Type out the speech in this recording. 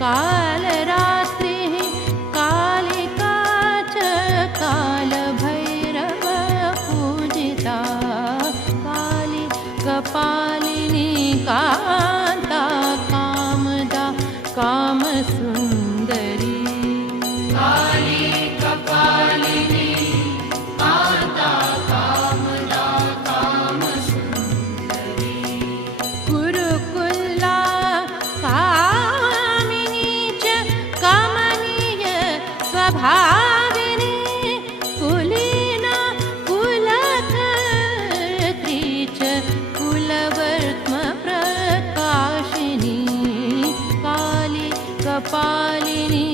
कालरात्रिः कालिका च कालभैरव पूजिता काली कपालिनी कान्ता कामदा कामसुन्दरी काली कपालिनी कान्ता कामदा कामसुन्दरी गुरुकुला कामिनी च कमनीय स्वभाविनी कुलीना कुलकर्त्री च कुलवर्त्म प्रकाशिनी काली कपालिनी